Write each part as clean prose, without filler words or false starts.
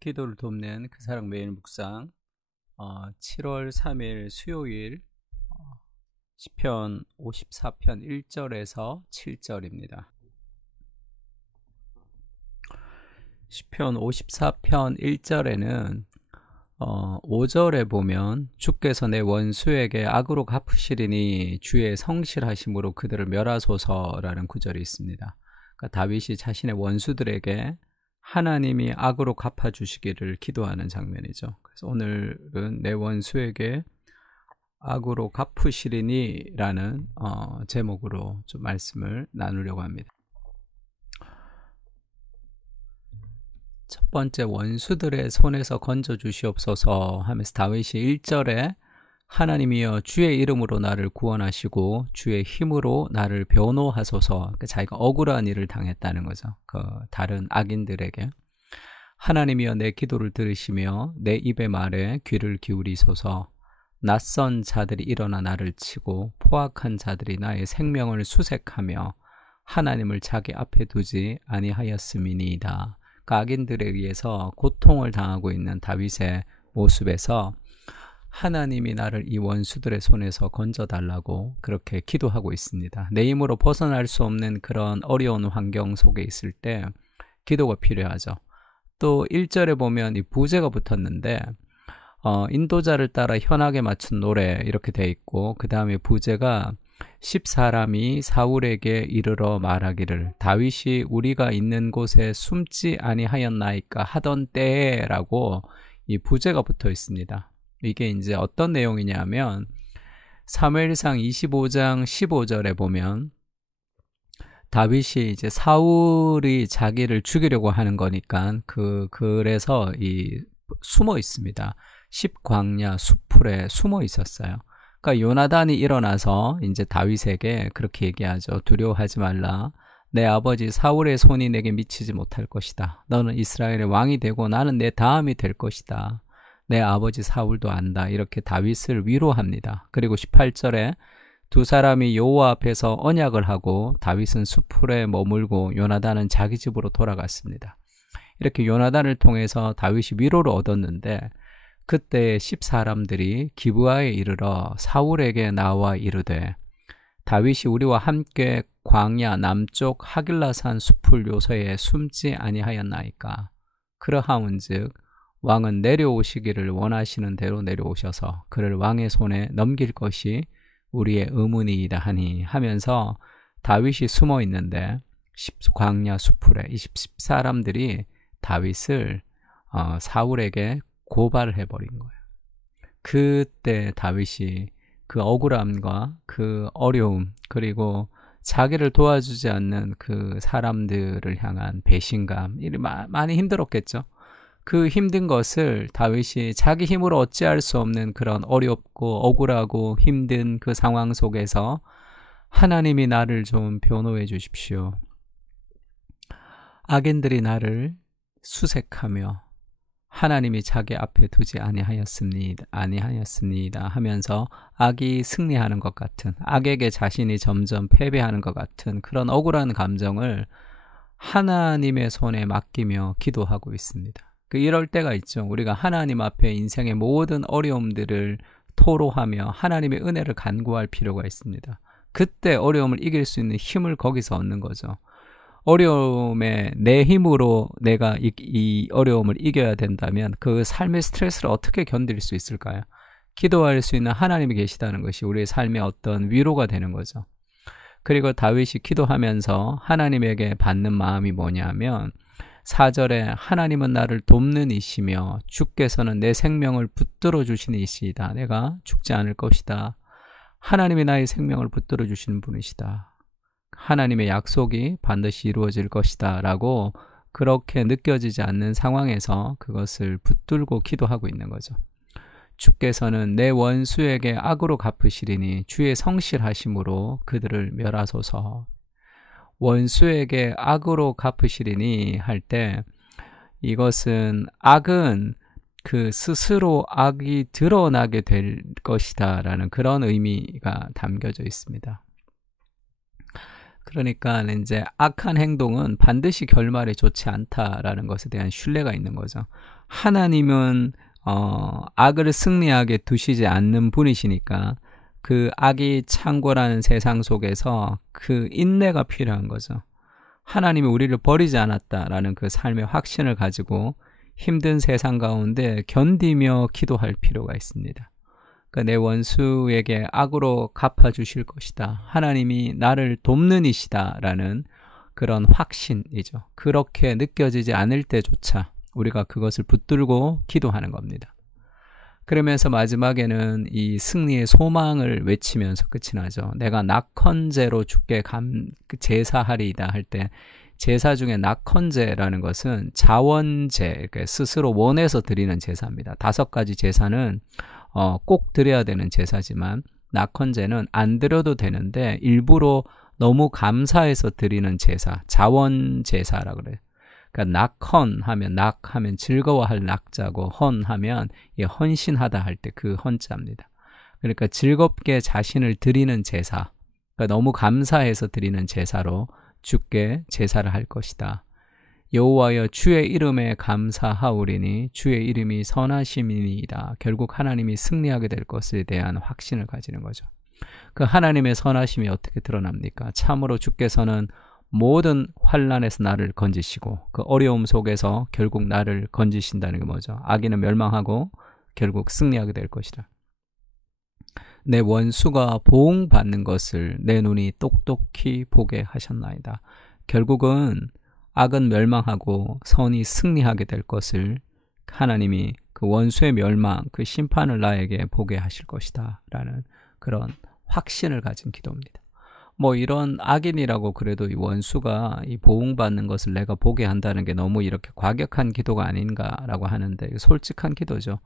기도를 돕는 그 사랑 매일 묵상 7월 3일 수요일 시편 54편 1절에서 7절입니다. 시편 54편 1절에는 5절에 보면 주께서 내 원수에게 악으로 갚으시리니 주의 성실하심으로 그들을 멸하소서라는 구절이 있습니다. 그러니까 다윗이 자신의 원수들에게 하나님이 악으로 갚아주시기를 기도하는 장면이죠. 그래서 오늘은 내 원수에게 악으로 갚으시리니 라는 제목으로 좀 말씀을 나누려고 합니다. 첫 번째, 원수들의 손에서 건져 주시옵소서 하면서 다윗이 1절에 하나님이여 주의 이름으로 나를 구원하시고 주의 힘으로 나를 변호하소서. 그러니까 자기가 억울한 일을 당했다는 거죠. 그 다른 악인들에게 하나님이여 내 기도를 들으시며 내 입의 말에 귀를 기울이소서. 낯선 자들이 일어나 나를 치고 포악한 자들이 나의 생명을 수색하며 하나님을 자기 앞에 두지 아니하였음이니이다. 그 악인들에 의해서 고통을 당하고 있는 다윗의 모습에서 하나님이 나를 이 원수들의 손에서 건져달라고 그렇게 기도하고 있습니다. 내 힘으로 벗어날 수 없는 그런 어려운 환경 속에 있을 때 기도가 필요하죠. 또 1절에 보면 이 부제가 붙었는데 인도자를 따라 현악에 맞춘 노래 이렇게 돼 있고, 그 다음에 부제가 10사람이 사울에게 이르러 말하기를 다윗이 우리가 있는 곳에 숨지 아니하였나이까 하던 때에 라고 이 부제가 붙어 있습니다. 이게 이제 어떤 내용이냐면 사무엘상 25장 15절에 보면 다윗이 이제 사울이 자기를 죽이려고 하는 거니까 그래서 숨어 있습니다. 십광야 수풀에 숨어 있었어요. 그러니까 요나단이 일어나서 이제 다윗에게 그렇게 얘기하죠. 두려워하지 말라. 내 아버지 사울의 손이 내게 미치지 못할 것이다. 너는 이스라엘의 왕이 되고 나는 내 다음이 될 것이다. 내 아버지 사울도 안다. 이렇게 다윗을 위로합니다. 그리고 18절에 두 사람이 여호와 앞에서 언약을 하고 다윗은 수풀에 머물고 요나단은 자기 집으로 돌아갔습니다. 이렇게 요나단을 통해서 다윗이 위로를 얻었는데, 그때 10사람들이 기브아에 이르러 사울에게 나와 이르되 다윗이 우리와 함께 광야 남쪽 하길라산 수풀 요새에 숨지 아니하였나이까. 그러하온즉 왕은 내려오시기를 원하시는 대로 내려오셔서 그를 왕의 손에 넘길 것이 우리의 의문이이다 하니 하면서 다윗이 숨어 있는데 광야 수풀에 이 10사람들이 다윗을 사울에게 고발을 해버린 거예요. 그때 다윗이 그 억울함과 그 어려움, 그리고 자기를 도와주지 않는 그 사람들을 향한 배신감, 많이 힘들었겠죠. 그 힘든 것을 다윗이 자기 힘으로 어찌할 수 없는 그런 어렵고 억울하고 힘든 그 상황 속에서 하나님이 나를 좀 변호해 주십시오. 악인들이 나를 수색하며 하나님이 자기 앞에 두지 아니하였습니다 하면서 악이 승리하는 것 같은, 악에게 자신이 점점 패배하는 것 같은 그런 억울한 감정을 하나님의 손에 맡기며 기도하고 있습니다. 이럴 때가 있죠. 우리가 하나님 앞에 인생의 모든 어려움들을 토로하며 하나님의 은혜를 간구할 필요가 있습니다. 그때 어려움을 이길 수 있는 힘을 거기서 얻는 거죠. 어려움에 내 힘으로 내가 이 어려움을 이겨야 된다면 그 삶의 스트레스를 어떻게 견딜 수 있을까요? 기도할 수 있는 하나님이 계시다는 것이 우리의 삶의 어떤 위로가 되는 거죠. 그리고 다윗이 기도하면서 하나님에게 받는 마음이 뭐냐면 4절에 하나님은 나를 돕는 이시며 주께서는 내 생명을 붙들어 주시는 이시이다. 내가 죽지 않을 것이다. 하나님이 나의 생명을 붙들어 주시는 분이시다. 하나님의 약속이 반드시 이루어질 것이다 라고 그렇게 느껴지지 않는 상황에서 그것을 붙들고 기도하고 있는 거죠. 주께서는 내 원수에게 악으로 갚으시리니 주의 성실하심으로 그들을 멸하소서. 원수에게 악으로 갚으시리니 할 때 이것은 악은 그 스스로 악이 드러나게 될 것이다 라는 그런 의미가 담겨져 있습니다. 그러니까 이제 악한 행동은 반드시 결말이 좋지 않다라는 것에 대한 신뢰가 있는 거죠. 하나님은 악을 승리하게 두시지 않는 분이시니까 그 악이 창궐하는 세상 속에서 그 인내가 필요한 거죠. 하나님이 우리를 버리지 않았다라는 그 삶의 확신을 가지고 힘든 세상 가운데 견디며 기도할 필요가 있습니다. 그러니까 내 원수에게 악으로 갚아주실 것이다. 하나님이 나를 돕는 이시다라는 그런 확신이죠. 그렇게 느껴지지 않을 때조차 우리가 그것을 붙들고 기도하는 겁니다. 그러면서 마지막에는 이 승리의 소망을 외치면서 끝이 나죠. 내가 낙헌제로 주께 제사하리이다 할 때 제사 중에 낙헌제라는 것은 자원제, 스스로 원해서 드리는 제사입니다. 5가지 제사는 꼭 드려야 되는 제사지만 낙헌제는 안 드려도 되는데 일부러 너무 감사해서 드리는 제사, 자원제사라고 그래요. 그러니까 낙헌 하면 낙하면 즐거워할 낙자고 헌하면 헌신하다 할 때 그 헌자입니다. 그러니까 즐겁게 자신을 드리는 제사, 그러니까 너무 감사해서 드리는 제사로 주께 제사를 할 것이다. 여호와여 주의 이름에 감사하오리니 주의 이름이 선하심이니이다. 결국 하나님이 승리하게 될 것에 대한 확신을 가지는 거죠. 그 하나님의 선하심이 어떻게 드러납니까? 참으로 주께서는 모든 환난에서 나를 건지시고 그 어려움 속에서 결국 나를 건지신다는 게 뭐죠? 악인은 멸망하고 결국 승리하게 될 것이다. 내 원수가 보응받는 것을 내 눈이 똑똑히 보게 하셨나이다. 결국은 악은 멸망하고 선이 승리하게 될 것을 하나님이 그 원수의 멸망, 그 심판을 나에게 보게 하실 것이다 라는 그런 확신을 가진 기도입니다. 뭐 이런 악인이라고 그래도 이 원수가 이 보응받는 것을 내가 보게 한다는 게 너무 이렇게 과격한 기도가 아닌가라고 하는데 솔직한 기도죠.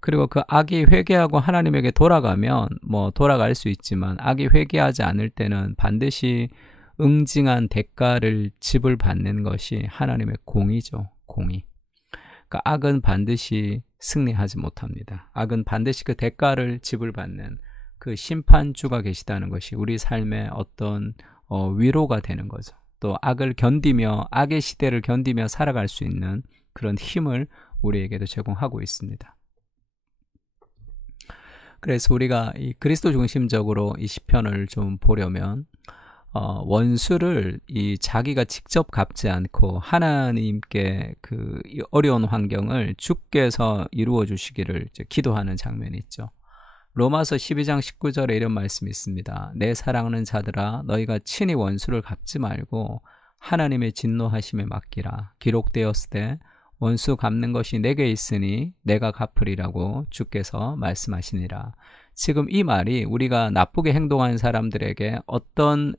그리고 그 악이 회개하고 하나님에게 돌아가면 뭐 돌아갈 수 있지만 악이 회개하지 않을 때는 반드시 응징한 대가를 지불받는 것이 하나님의 공의죠. 공의. 그러니까 악은 반드시 승리하지 못합니다. 악은 반드시 그 대가를 지불받는 그 심판주가 계시다는 것이 우리 삶의 어떤 위로가 되는 거죠. 또 악을 견디며 악의 시대를 견디며 살아갈 수 있는 그런 힘을 우리에게도 제공하고 있습니다. 그래서 우리가 이 그리스도 중심적으로 이 시편을 좀 보려면 원수를 이 자기가 직접 갚지 않고 하나님께 그 어려운 환경을 주께서 이루어 주시기를 기도하는 장면이 있죠. 로마서 12장 19절에 이런 말씀이 있습니다. 내 사랑하는 자들아 너희가 친히 원수를 갚지 말고 하나님의 진노하심에 맡기라. 기록되었을 때 원수 갚는 것이 내게 있으니 내가 갚으리라고 주께서 말씀하시니라. 지금 이 말이 우리가 나쁘게 행동한 사람들에게 어떤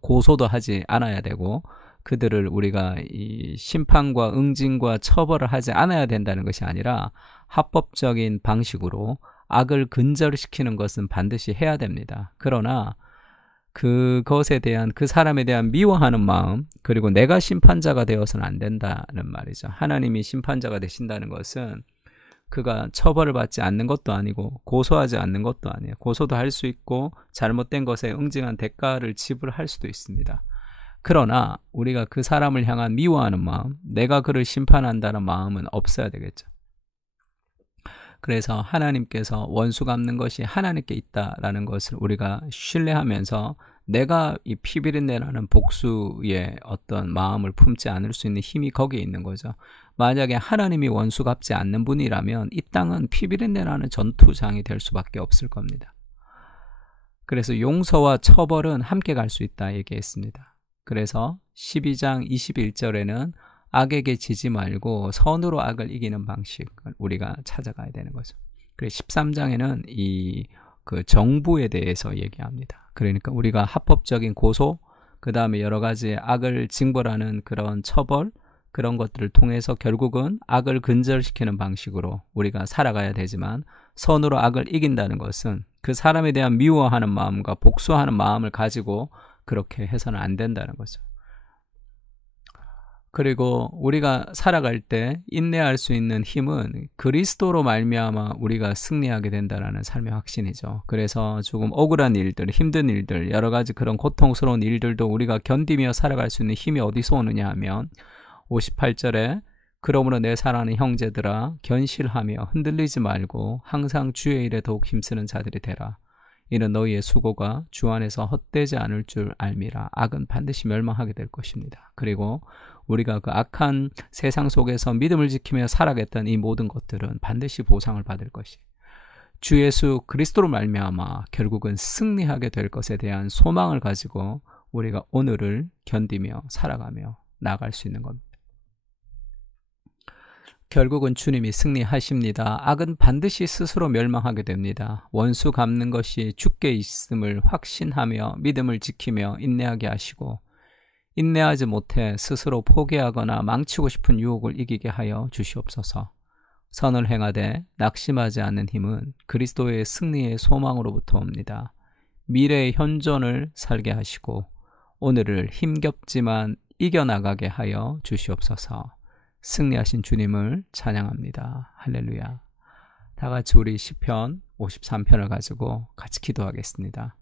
고소도 하지 않아야 되고 그들을 우리가 이 심판과 응징과 처벌을 하지 않아야 된다는 것이 아니라 합법적인 방식으로 악을 근절시키는 것은 반드시 해야 됩니다. 그러나 그것에 대한 그 사람에 대한 미워하는 마음 그리고 내가 심판자가 되어서는 안 된다는 말이죠. 하나님이 심판자가 되신다는 것은 그가 처벌을 받지 않는 것도 아니고 고소하지 않는 것도 아니에요. 고소도 할 수 있고 잘못된 것에 응징한 대가를 지불할 수도 있습니다. 그러나 우리가 그 사람을 향한 미워하는 마음, 내가 그를 심판한다는 마음은 없어야 되겠죠. 그래서 하나님께서 원수 갚는 것이 하나님께 있다라는 것을 우리가 신뢰하면서 내가 이 피비린내라는 복수의 어떤 마음을 품지 않을 수 있는 힘이 거기에 있는 거죠. 만약에 하나님이 원수 갚지 않는 분이라면 이 땅은 피비린내라는 전투장이 될 수밖에 없을 겁니다. 그래서 용서와 처벌은 함께 갈 수 있다 얘기했습니다. 그래서 12장 21절에는 악에게 지지 말고 선으로 악을 이기는 방식을 우리가 찾아가야 되는 거죠. 그래서 13장에는 그 정부에 대해서 얘기합니다. 그러니까 우리가 합법적인 고소, 그 다음에 여러 가지 악을 징벌하는 그런 처벌, 그런 것들을 통해서 결국은 악을 근절시키는 방식으로 우리가 살아가야 되지만 선으로 악을 이긴다는 것은 그 사람에 대한 미워하는 마음과 복수하는 마음을 가지고 그렇게 해서는 안 된다는 거죠. 그리고 우리가 살아갈 때 인내할 수 있는 힘은 그리스도로 말미암아 우리가 승리하게 된다는 삶의 확신이죠. 그래서 조금 억울한 일들, 힘든 일들, 여러 가지 그런 고통스러운 일들도 우리가 견디며 살아갈 수 있는 힘이 어디서 오느냐 하면 58절에 그러므로 내 사랑하는 형제들아 견실하며 흔들리지 말고 항상 주의 일에 더욱 힘쓰는 자들이 되라. 이는 너희의 수고가 주 안에서 헛되지 않을 줄 알미라. 악은 반드시 멸망하게 될 것입니다. 그리고 우리가 그 악한 세상 속에서 믿음을 지키며 살아갔던 이 모든 것들은 반드시 보상을 받을 것이, 주 예수 그리스도로 말미암아 결국은 승리하게 될 것에 대한 소망을 가지고 우리가 오늘을 견디며 살아가며 나아갈 수 있는 겁니다. 결국은 주님이 승리하십니다. 악은 반드시 스스로 멸망하게 됩니다. 원수 갚는 것이 주께 있음을 확신하며 믿음을 지키며 인내하게 하시고, 인내하지 못해 스스로 포기하거나 망치고 싶은 유혹을 이기게 하여 주시옵소서. 선을 행하되 낙심하지 않는 힘은 그리스도의 승리의 소망으로부터 옵니다. 미래의 현존을 살게 하시고 오늘을 힘겹지만 이겨나가게 하여 주시옵소서. 승리하신 주님을 찬양합니다. 할렐루야. 다 같이 우리 시편 53편을 가지고 같이 기도하겠습니다.